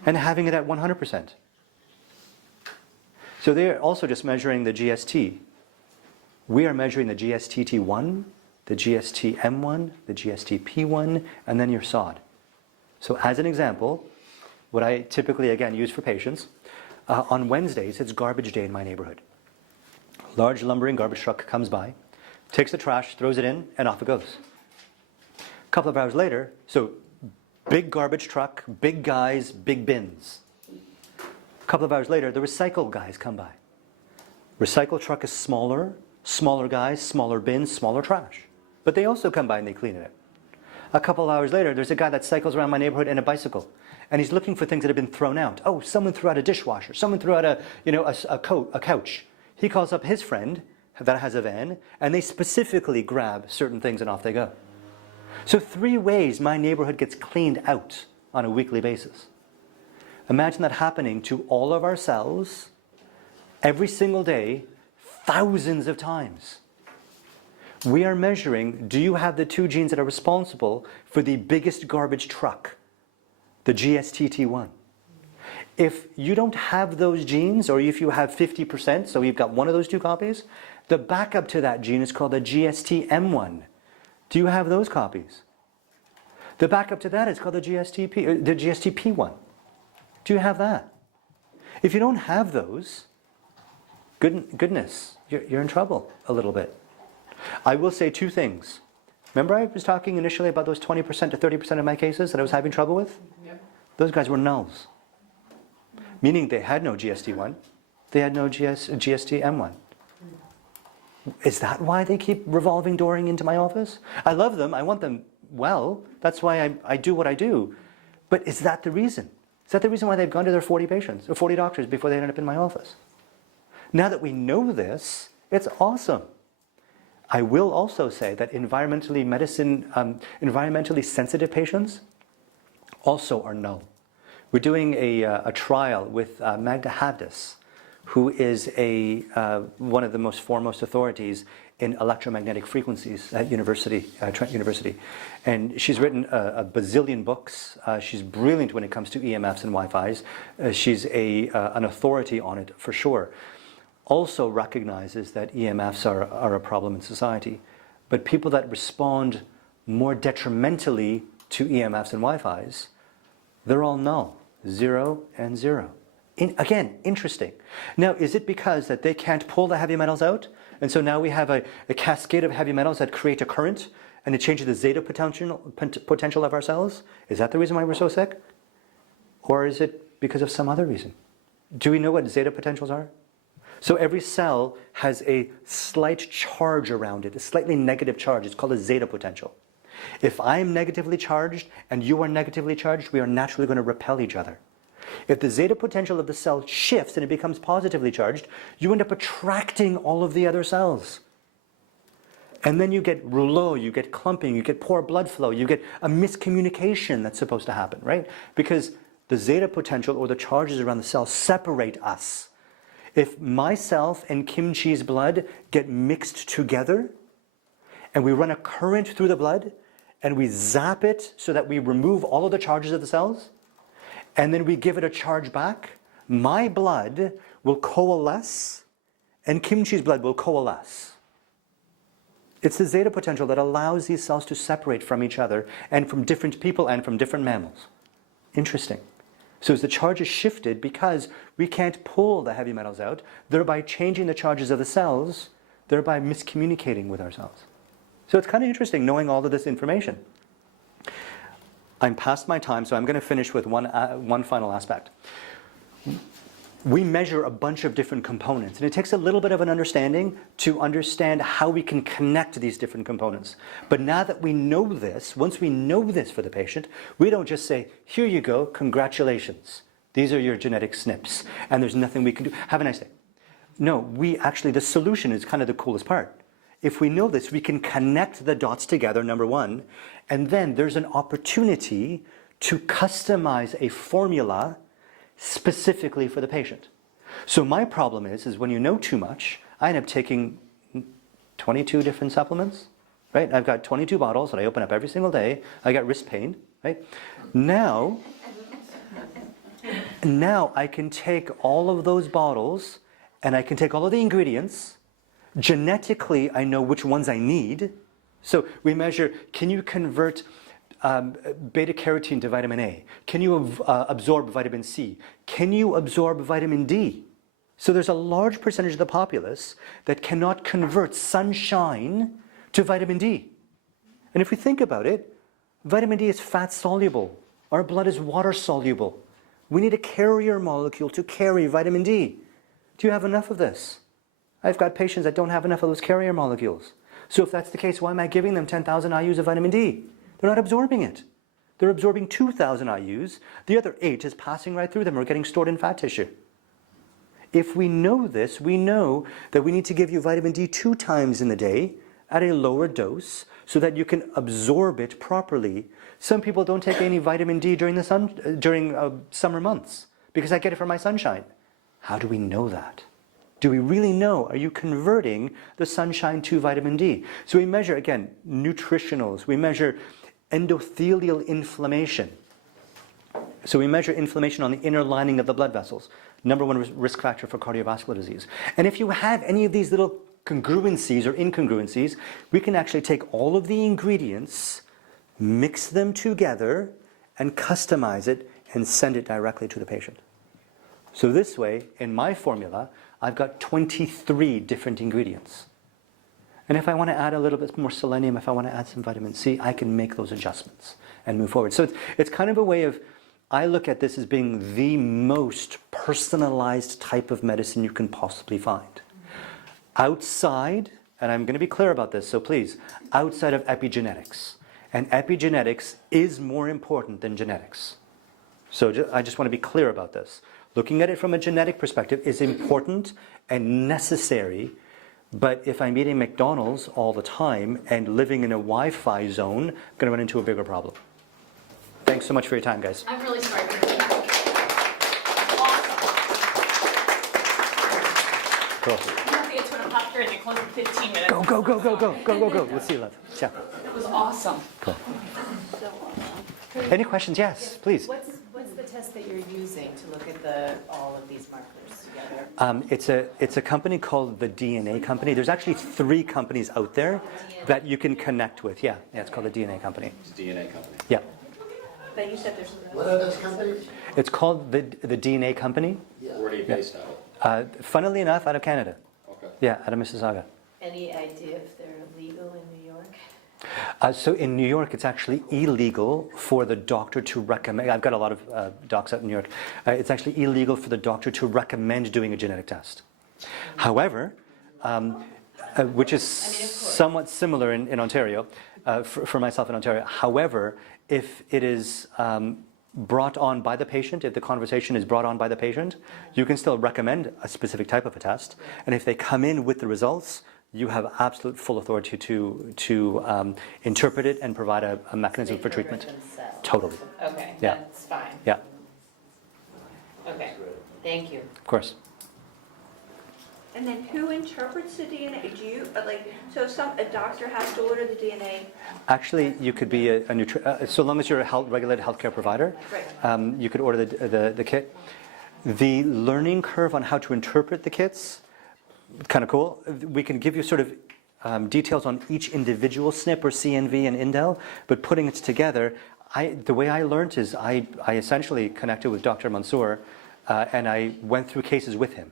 and having it at 100%. So they're also just measuring the GST. We are measuring the GSTT1, the GSTM1, the GSTP1, and then your SOD. So as an example, what I typically, again, use for patients, on Wednesdays, it's garbage day in my neighborhood. Large lumbering garbage truck comes by, takes the trash, throws it in, and off it goes. A couple of hours later, so big garbage truck, big guys, big bins. A couple of hours later, the recycle guys come by. Recycle truck is smaller, smaller guys, smaller bins, smaller trash. But they also come by and they clean it. A couple of hours later, there's a guy that cycles around my neighborhood in a bicycle. And he's looking for things that have been thrown out. Oh, someone threw out a dishwasher. Someone threw out a couch. He calls up his friend that has a van, and they specifically grab certain things and off they go. So 3 ways my neighborhood gets cleaned out on a weekly basis. Imagine that happening to all of our cells every single day, thousands of times. We are measuring, do you have the 2 genes that are responsible for the biggest garbage truck, the GSTT1? If you don't have those genes, or if you have 50%, so you've got one of those 2 copies, the backup to that gene is called the GSTM1. Do you have those copies? The backup to that is called the GSTP1. Do you have that? If you don't have those, goodness, you're in trouble a little bit. I will say 2 things. Remember I was talking initially about those 20% to 30% of my cases that I was having trouble with? Yep. Those guys were nulls. Meaning they had no GST1, they had no GSTM1. Is that why they keep revolving dooring into my office? I love them, I want them well, that's why I do what I do. But is that the reason? Is that the reason why they've gone to their 40 patients, or 40 doctors before they end up in my office? Now that we know this, it's awesome. I will also say that environmentally sensitive patients also are null. We're doing a trial with Magda Havdis, who is one of the most foremost authorities in electromagnetic frequencies at Trent University. And she's written a bazillion books. She's brilliant when it comes to EMFs and Wi-Fis. She's an authority on it for sure. Also recognizes that EMFs are a problem in society. But people that respond more detrimentally to EMFs and Wi-Fis, they're all null, 0 and 0. Again, interesting. Now, is it because that they can't pull the heavy metals out? And so now we have a cascade of heavy metals that create a current and it changes the zeta potential of our cells? Is that the reason why we're so sick? Or is it because of some other reason? Do we know what zeta potentials are? So every cell has a slight charge around it, a slightly negative charge. It's called a zeta potential. If I'm negatively charged and you are negatively charged, we are naturally going to repel each other. If the zeta potential of the cell shifts and it becomes positively charged, you end up attracting all of the other cells. And then you get rouleau, you get clumping, you get poor blood flow, you get a miscommunication that's supposed to happen, right? Because the zeta potential or the charges around the cell separate us. If myself and Kimchi's blood get mixed together and we run a current through the blood and we zap it so that we remove all of the charges of the cells, and then we give it a charge back, my blood will coalesce and Kimchi's blood will coalesce. It's the zeta potential that allows these cells to separate from each other and from different people and from different mammals. Interesting. So as the charge is shifted, because we can't pull the heavy metals out, thereby changing the charges of the cells, thereby miscommunicating with our cells. So it's kind of interesting knowing all of this information. I'm past my time, so I'm going to finish with one final aspect. We measure a bunch of different components, and it takes a little bit of an understanding to understand how we can connect these different components. But now that we know this, once we know this for the patient, we don't just say, here you go, congratulations. These are your genetic SNPs, and there's nothing we can do. Have a nice day. No, the solution is kind of the coolest part. If we know this, we can connect the dots together, number one, and then there's an opportunity to customize a formula specifically for the patient. So my problem is when you know too much, I end up taking 22 different supplements, right? I've got 22 bottles that I open up every single day. I got wrist pain, right? Now I can take all of those bottles and I can take all of the ingredients. Genetically, I know which ones I need. So we measure, can you convert beta carotene to vitamin A? Can you absorb vitamin C? Can you absorb vitamin D? So there's a large percentage of the populace that cannot convert sunshine to vitamin D. And if we think about it, vitamin D is fat soluble. Our blood is water soluble. We need a carrier molecule to carry vitamin D. Do you have enough of this? I've got patients that don't have enough of those carrier molecules. So if that's the case, why am I giving them 10,000 IUs of vitamin D? They're not absorbing it. They're absorbing 2,000 IUs. The other 8 is passing right through them or getting stored in fat tissue. If we know this, we know that we need to give you vitamin D 2 times in the day at a lower dose so that you can absorb it properly. Some people don't take any vitamin D during summer months because I get it from my sunshine. How do we know that? Do we really know? Are you converting the sunshine to vitamin D? So we measure, again, nutritionals. We measure endothelial inflammation. So we measure inflammation on the inner lining of the blood vessels. Number one risk factor for cardiovascular disease. And if you have any of these little congruencies or incongruencies, we can actually take all of the ingredients, mix them together, and customize it and send it directly to the patient. So this way, in my formula, I've got 23 different ingredients. And if I want to add a little bit more selenium, if I want to add some vitamin C, I can make those adjustments and move forward. So it's kind of a way of, I look at this as being the most personalized type of medicine you can possibly find. Outside, and I'm going to be clear about this, so please, outside of epigenetics. And epigenetics is more important than genetics. So I just want to be clear about this. Looking at it from a genetic perspective is important and necessary, but if I'm eating McDonald's all the time and living in a Wi-Fi zone, I'm going to run into a bigger problem. Thanks so much for your time, guys. I'm really sorry for your awesome. Cool. You have to get to an o'clock here and they close in 15 minutes. Go. We'll see you later. Ciao. It was awesome. Cool. Any questions? Yes, please. What's the test that you're using to look at all of these markers together? It's a company called the DNA Company. There's actually 3 companies out there that you can connect with. Yeah, it's called the DNA Company. It's DNA company. Yeah. But you said there's What are those companies? It's called the DNA Company. Where are you based out of? Funnily enough, out of Canada. Okay. Yeah, out of Mississauga. any idea if they're legal in New York? So in New York, it's actually illegal for the doctor to recommend. I've got a lot of docs out in New York. It's actually illegal for the doctor to recommend doing a genetic test. However, which is somewhat similar in Ontario, for myself in Ontario. However, if it is brought on by the patient, if the conversation is brought on by the patient, you can still recommend a specific type of a test. And if they come in with the results, you have absolute full authority to interpret it and provide a mechanism for treatment. Totally. Okay, Yeah. that's fine. Yeah, Okay, thank you. of course. And then who interprets the DNA? Do you, so a doctor has to order the DNA? Actually, you could be so long as you're a regulated healthcare provider, Right. you could order the kit. The learning curve on how to interpret the kits, kind of cool. We can give you sort of details on each individual SNP or CNV and Indel, but putting it together, the way I learned is I essentially connected with Dr. Mansour and I went through cases with him.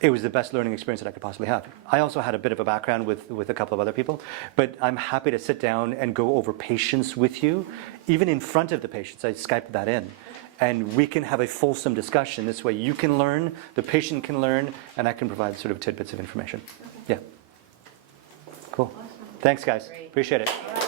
It was the best learning experience that I could possibly have. I also had a bit of a background with a couple of other people, but I'm happy to sit down and go over patients with you, even in front of the patients. I Skype that in. And we can have a fulsome discussion. This way you can learn, the patient can learn, and I can provide sort of tidbits of information. Yeah. Cool. Thanks, guys. Great. Appreciate it.